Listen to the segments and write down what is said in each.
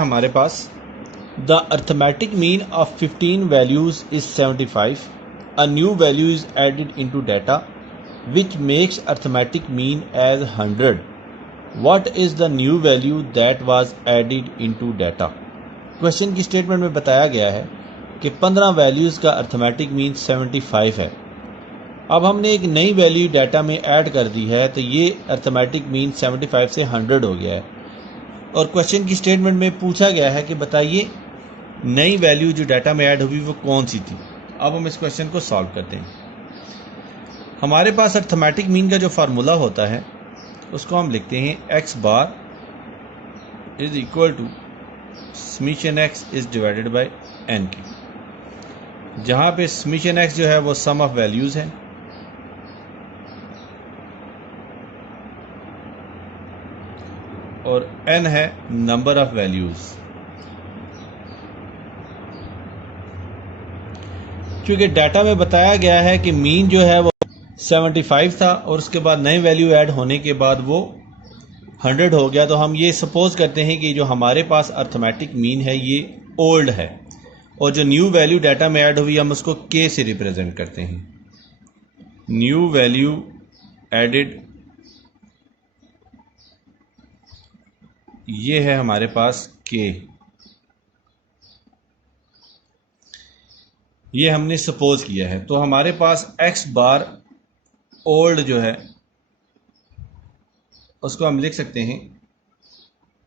हमारे पास the arithmetic mean of 15 values is 75. A new value is added into data which makes arithmetic mean as 100. What is the new value that was added into data? Question की statement में बताया गया है कि 15 values का arithmetic mean 75 है. अब हमने एक नई वैल्यू डाटा में ऐड कर दी है तो ये अर्थमेटिक मीन 75 से 100 हो गया है. और क्वेश्चन की स्टेटमेंट में पूछा गया है कि बताइए नई वैल्यू जो डाटा में ऐड हुई वो कौन सी थी. अब हम इस क्वेश्चन को सॉल्व करते हैं. हमारे पास अर्थमेटिक मीन का जो फार्मूला होता है उसको हम लिखते हैं x bar is equal to summation x is divided by n की, जहाँ पे समेशन x जो है वो सम ऑफ वैल्यूज़ है और n है नंबर ऑफ वैल्यूज़. क्योंकि डाटा में बताया गया है कि मीन जो है वो 75 था और उसके बाद नई वैल्यू ऐड होने के बाद वो 100 हो गया, तो हम ये सपोज करते हैं कि जो हमारे पास अर्थमेटिक मीन है ये ओल्ड है और जो न्यू वैल्यू डाटा में ऐड हुई हम उसको k से रिप्रेजेंट करते हैं. न्यू वैल्यू एडेड ये है हमारे पास k. ये हमने सपोज किया है. तो हमारे पास x बार ओल्ड जो है उसको हम लिख सकते हैं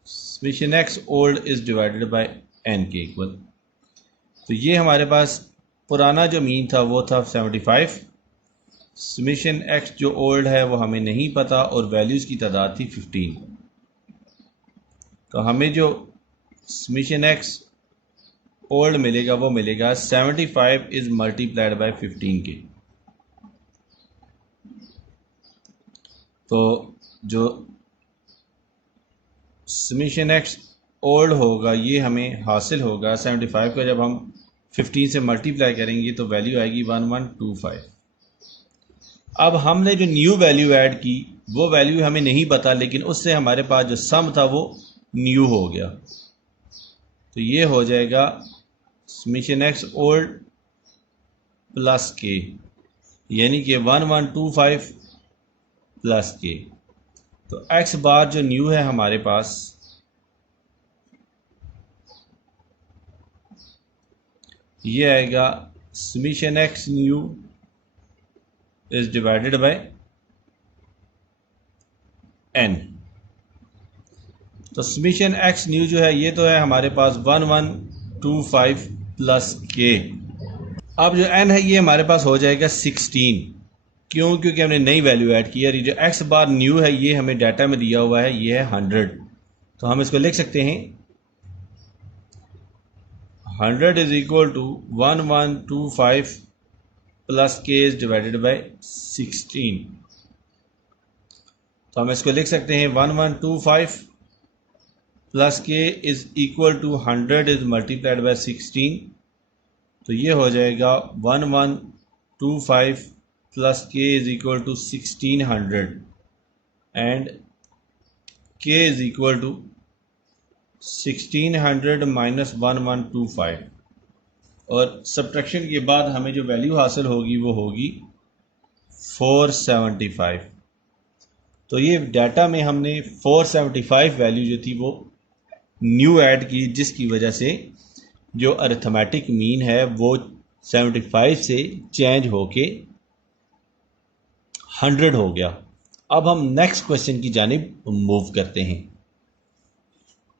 summation x old is divided by n के इक्वल. तो ये हमारे पास पुराना जो मीन था वो था 75. समेशन x जो ओल्ड है वो हमें नहीं पता और वैल्यूज़ की तादाद थी 15. तो हमें जो समेशन x ओल्ड मिलेगा वो मिलेगा 75 इज मल्टीप्लाइड बाय 15 के. तो जो समेशन x ओल्ड होगा ये हमें हासिल होगा 75 को जब हम 15 से मल्टीप्लाई करेंगे तो वैल्यू आएगी 1125. अब हमने जो न्यू वैल्यू ऐड की वो वैल्यू हमें नहीं पता, लेकिन उससे हमारे पास जो सम था वो न्यू हो गया. तो ये हो जाएगा summation x old plus k, यानी कि 1125 प्लस के. तो x बार जो न्यू है हमारे पास ये आएगा summation x new is divided by n. तो समेशन x न्यू जो है ये तो है हमारे पास 1125 प्लस के. अब जो n है ये हमारे पास हो जाएगा 16. क्यों? क्योंकि हमने नई वैल्यू ऐड की है. जो x बार न्यू है ये हमें डाटा में दिया हुआ है ये है 100. तो हम इसको लिख सकते हैं 100 is equal to 1125 plus k is divided by 16. तो हम इसको लिख सकते हैं 1125 plus k is equal to 100 is multiplied by 16. तो ये हो जाएगा 1125 plus k is equal to 1600 and k is equal to 1600 minus 1125. और सब्ट्रैक्शन के बाद हमें जो वैल्यू हासिल होगी वो होगी 475. तो ये डाटा में हमने 475 वैल्यू जो थी वो न्यू ऐड की, जिसकी वजह से जो अरिथमेटिक मीन है वो 75 से चेंज होके 100 हो गया. अब हम नेक्स्ट क्वेश्चन की जानिब मूव करते हैं.